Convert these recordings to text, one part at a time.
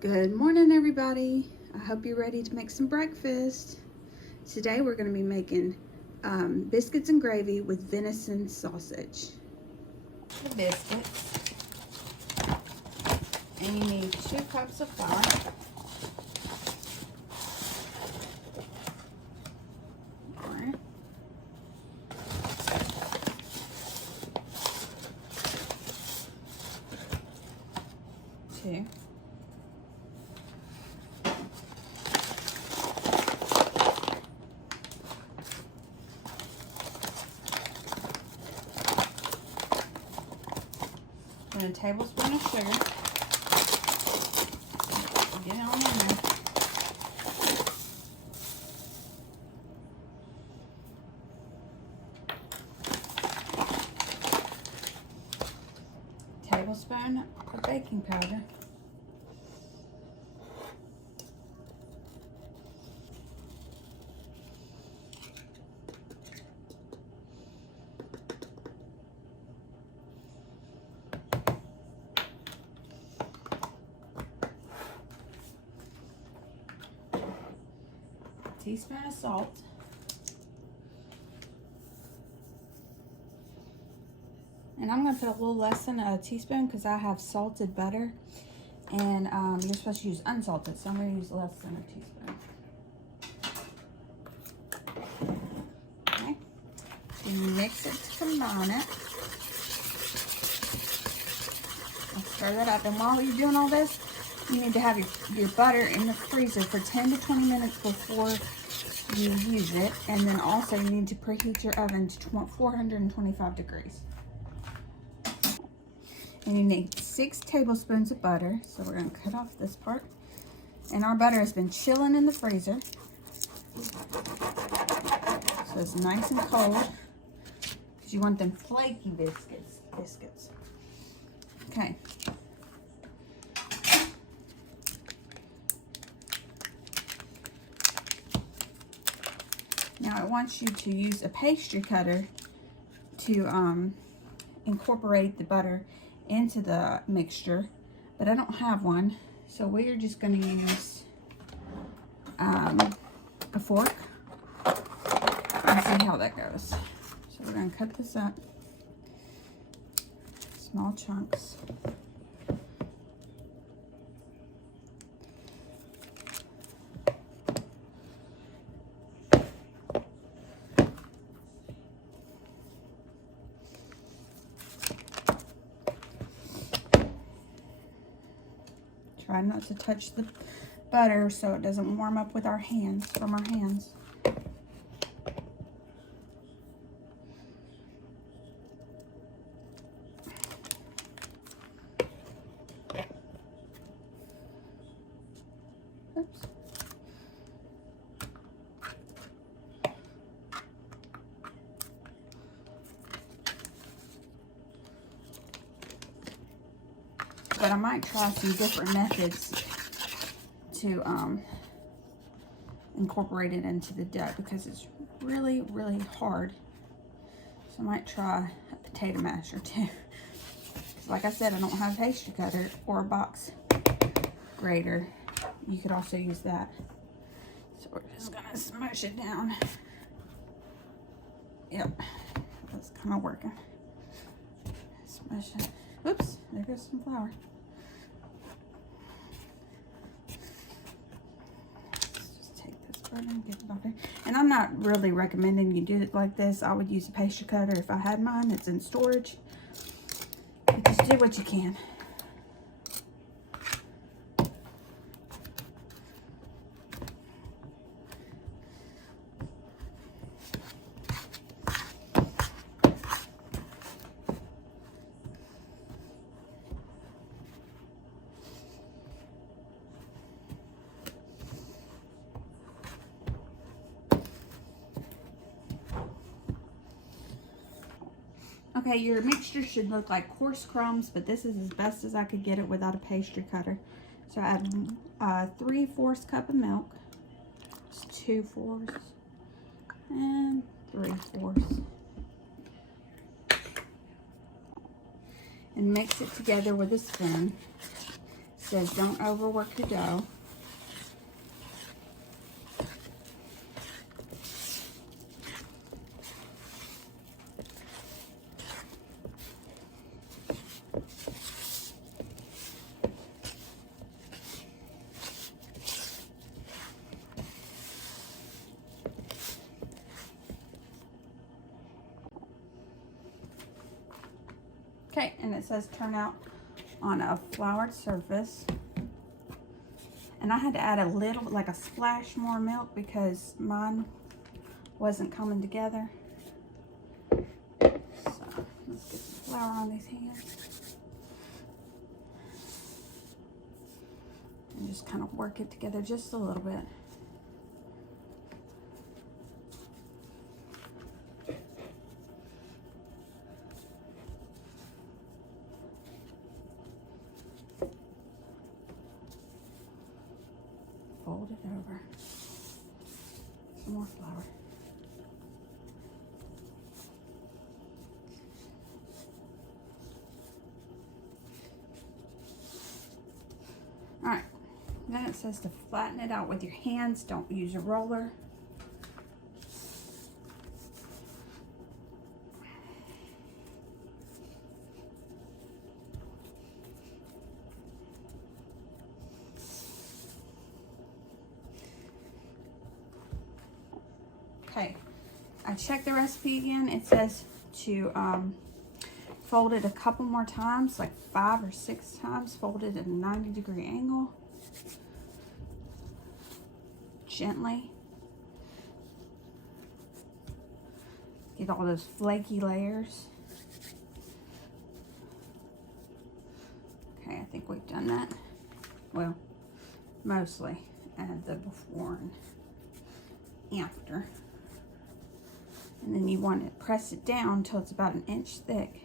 Good morning, everybody. I hope you're ready to make some breakfast. Today we're going to be making biscuits and gravy with venison sausage. The biscuits, and you need 2 cups of flour, two. And a tablespoon of sugar. Get it on in there. Tablespoon of baking powder. Teaspoon of salt. And I'm going to put a little less than a teaspoon because I have salted butter. And you're supposed to use unsalted, so I'm going to use less than a teaspoon. Okay. Then you mix it to combine it. I'll stir that up. And while you're doing all this, you need to have your butter in the freezer for 10 to 20 minutes before you use it. And then also you need to preheat your oven to 425 degrees. And you need 6 tablespoons of butter. So we're going to cut off this part. And our butter has been chilling in the freezer. So it's nice and cold. Because you want them flaky biscuits. Okay. Now it wants you to use a pastry cutter to incorporate the butter into the mixture, but I don't have one, so we're just going to use a fork and see how that goes. So we're going to cut this up, small chunks. Try not to touch the butter so it doesn't warm up with our hands, from our hands. Oops. But I might try some different methods to incorporate it into the dough because it's really, really hard. So I might try a potato masher too. Like I said, I don't have a pastry cutter or a box grater. You could also use that. So we're just gonna smush it down. Yep, that's kind of working. Smush it. Oops, there goes some flour. And get it off there. And I'm not really recommending you do it like this. I would use a pastry cutter if I had mine. It's in storage. You just do what you can. Okay, your mixture should look like coarse crumbs, but this is as best as I could get it without a pastry cutter. So I add 3/4 cup of milk. It's 2/4 and 3/4. And mix it together with a spoon. says don't overwork your dough. Okay, and it says turn out on a floured surface. And I had to add a little, like a splash more milk because mine wasn't coming together. So let's get some flour on these hands. And just kind of work it together just a little bit. Fold it over. Some more flour. Alright, then it says to flatten it out with your hands. Don't use a roller. Okay, I checked the recipe again. It says to fold it a couple more times, like 5 or 6 times. Fold it at a 90-degree angle. Gently. Get all those flaky layers. Okay, I think we've done that. Well, mostly. Add the before and after. And then you want to press it down until it's about 1 inch thick.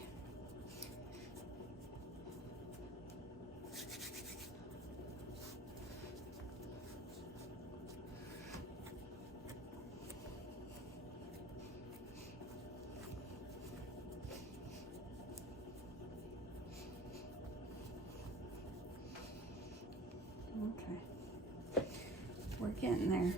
Okay, we're getting there.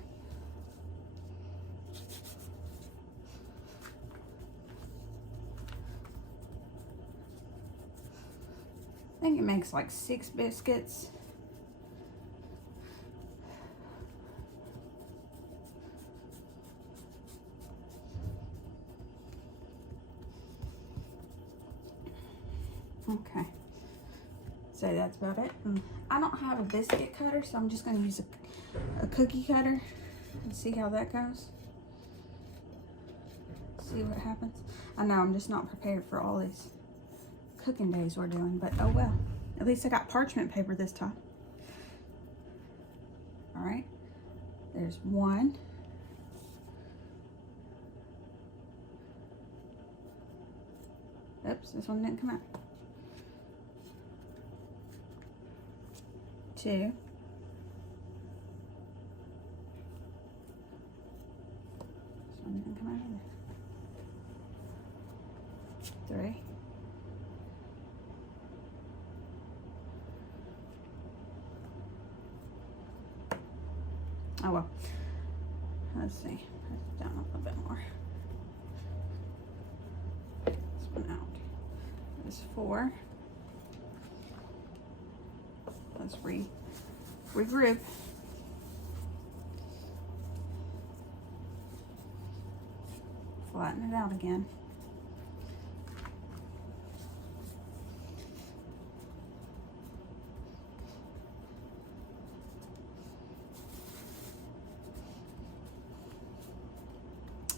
I think it makes like 6 biscuits. Okay, so that's about it. I don't have a biscuit cutter, so I'm just going to use a cookie cutter and see how that goes. See what happens. I know I'm just not prepared for all these cooking days we're doing, but oh well. At least I got parchment paper this time. All right, there's 1. Oops, this one didn't come out. 2. This one didn't come out either. 3. Oh well. Let's see. Press it down a little bit more. This one out. There's 4. Let's regroup. Flatten it out again.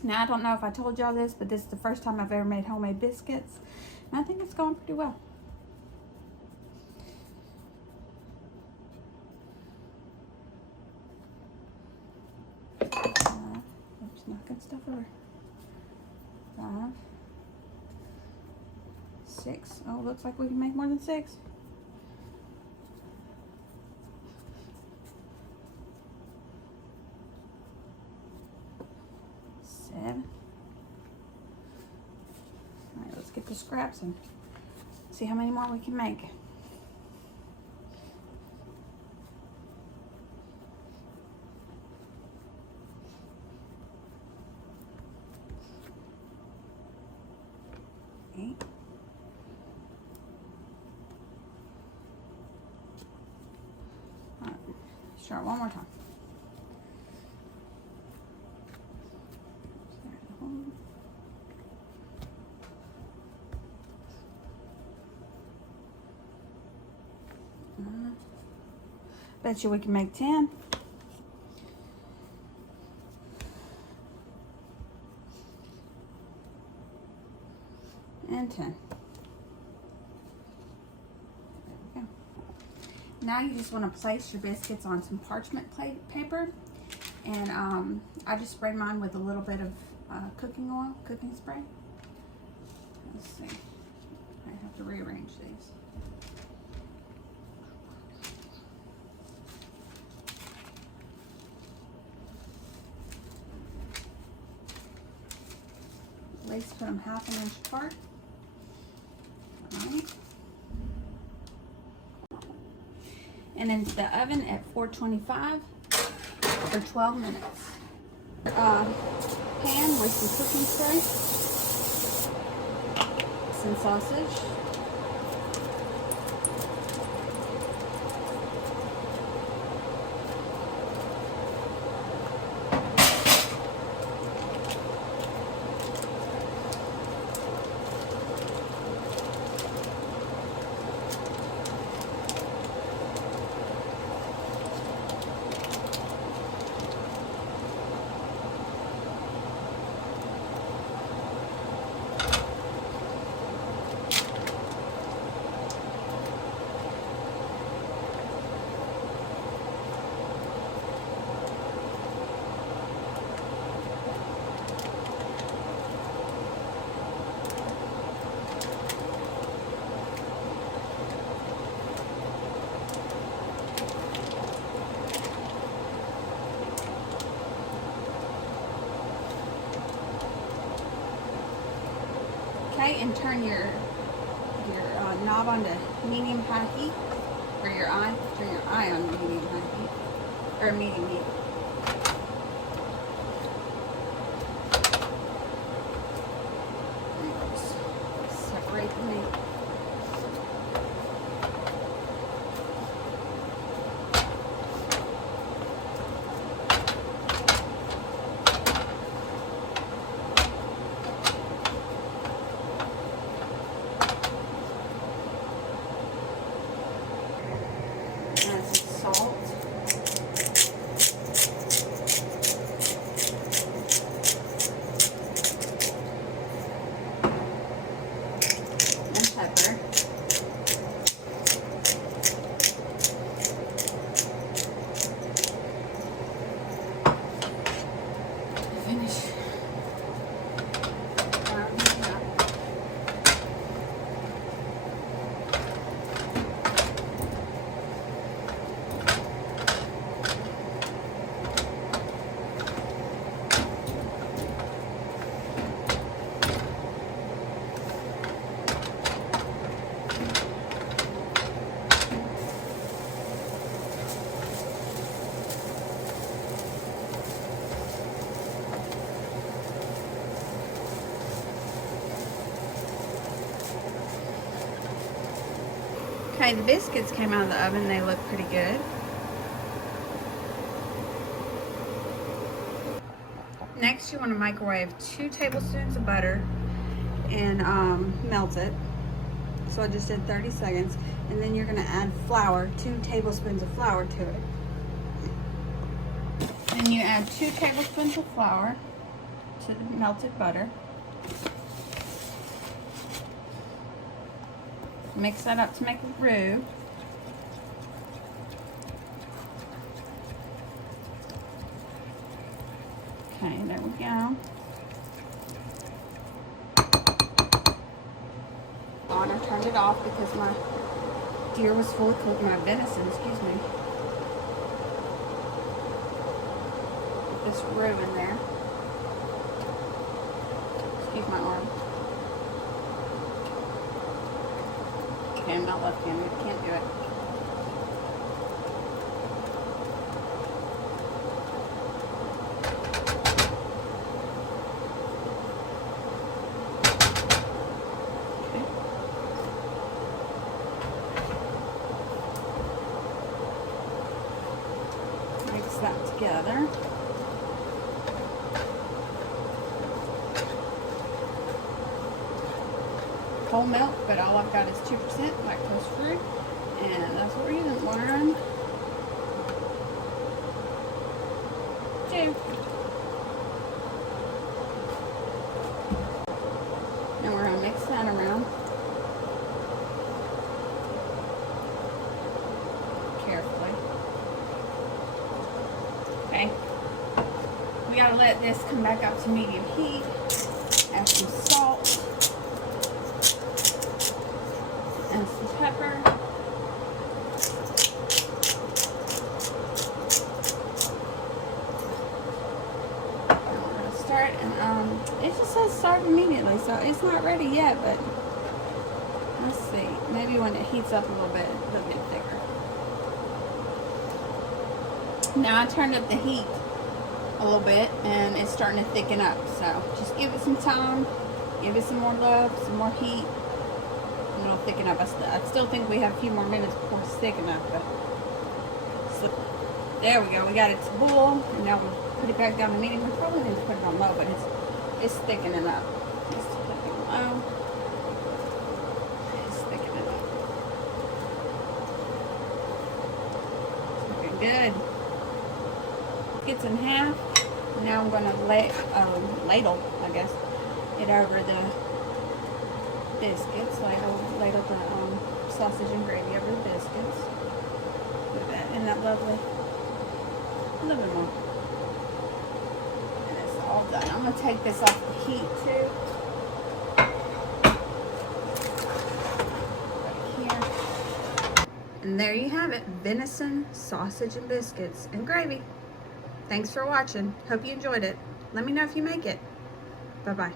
Now, I don't know if I told y'all this, but this is the first time I've ever made homemade biscuits. And I think it's going pretty well. Oops, knocking stuff over. 5, 6. Oh, looks like we can make more than 6. 7. All right, let's get the scraps and see how many more we can make. try it one more time. Bet you we can make 10. And 10. There we go. Now you just want to place your biscuits on some parchment paper. And I just spray mine with a little bit of cooking oil, cooking spray. Let's see. I have to rearrange these. At least put them half an inch apart. All right. And into the oven at 425 for 12 minutes. Pan with some cooking spray, some sausage, okay, and turn your knob onto medium high heat, or your eye. Turn your eye on medium high heat, or medium heat. Separate the meat. Salt. And pepper. Finish. Okay, the biscuits came out of the oven. They look pretty good. Next, you want to microwave 2 tablespoons of butter and melt it. So I just did 30 seconds. And then you're going to add flour, 2 tablespoons of flour to it. And you add 2 tablespoons of flour to the melted butter. Mix that up to make a roux. Okay, there we go. On, I turned it off because my deer was full of cooked, my venison, excuse me. Put this roux in there. Excuse my arm. Okay, I'm not left-handed, can't do it. that together. Whole milk, but all I've got is 2% lactose free, and that's what we're using. 1, 2. And we're gonna mix that around carefully. Okay. We gotta let this come back up to medium heat. Add some salt and some pepper. And we're gonna start, and it just says start immediately, so it's not ready yet, but let's see. Maybe when it heats up a little bit, it'll get thicker. Now I turned up the heat a little bit, and it's starting to thicken up, so just give it some time, give it some more love, some more heat, and it'll thicken up. I still think we have a few more minutes before it's thick enough, but so, there we go. We got it to boil, and now we'll put it back down to medium. We probably need to put it on low, but it's thickening up. Let's put it on low. It's thickening up. It's looking good. It's in half. Now I'm going to ladle, I guess, it over the biscuits. Ladle the sausage and gravy over the biscuits. Look at that. Isn't that lovely? A little bit more. And it's all done. I'm going to take this off the heat too. Right here. And there you have it. Venison, sausage, and biscuits, and gravy. Thanks for watching. Hope you enjoyed it. Let me know if you make it. Bye-bye.